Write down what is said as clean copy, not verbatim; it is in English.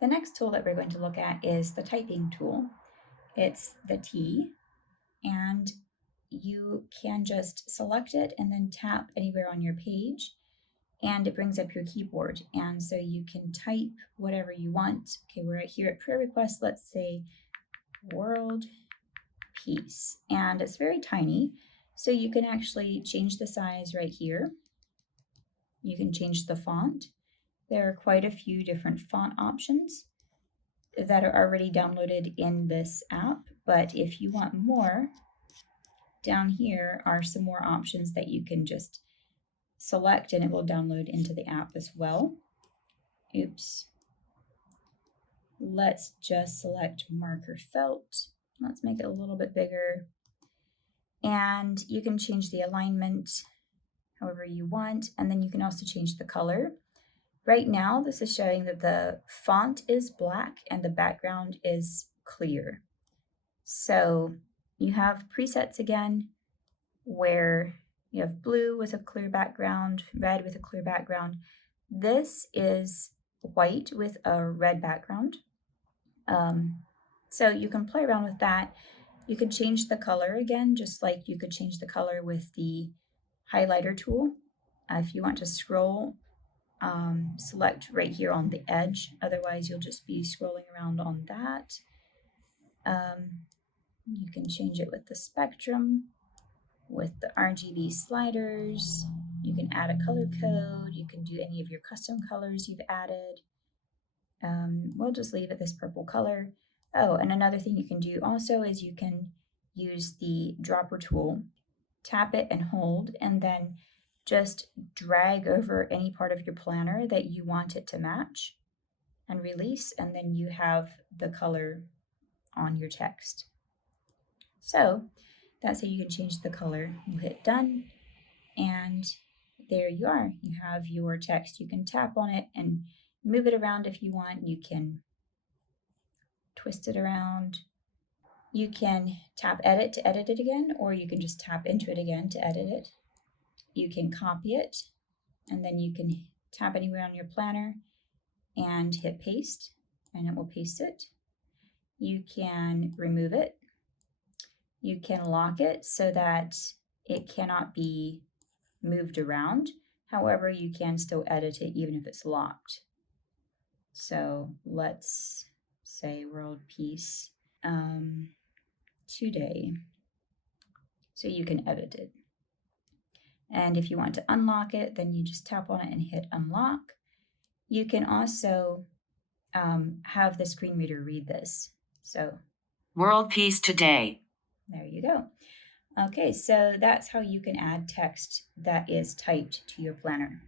The next tool that we're going to look at is the typing tool. It's the T, and you can just select it and then tap anywhere on your page, and it brings up your keyboard. And so you can type whatever you want. Okay, we're right here at prayer request. Let's say world peace, and it's very tiny. So you can actually change the size right here. You can change the font. There are quite a few different font options that are already downloaded in this app, but if you want more, down here are some more options that you can just select and it will download into the app as well. Oops. Let's just select marker felt. Let's make it a little bit bigger. And you can change the alignment however you want, and then you can also change the color. Right now, this is showing that the font is black and the background is clear. So you have presets again where you have blue with a clear background, red with a clear background. This is white with a red background. So you can play around with that. You could change the color again, just like you could change the color with the highlighter tool. If you want to scroll, select right here on the edge. Otherwise, you'll just be scrolling around on that. You can change it with the spectrum, with the RGB sliders. You can add a color code. You can do any of your custom colors you've added. We'll just leave it this purple color. Oh, and another thing you can do also is you can use the dropper tool, tap it and hold, and then just drag over any part of your planner that you want it to match and release, and then you have the color on your text. So that's how you can change the color. You hit done, and there you are. You have your text. You can tap on it and move it around if you want. You can twist it around. You can tap edit to edit it again, or you can just tap into it again to edit it. You can copy it, and then you can tap anywhere on your planner and hit paste, and it will paste it. You can remove it. You can lock it so that it cannot be moved around. However, you can still edit it even if it's locked. So let's say world peace today. So you can edit it. And if you want to unlock it, then you just tap on it and hit unlock. You can also have the screen reader read this. So world peace today. There you go. Okay, so that's how you can add text that is typed to your planner.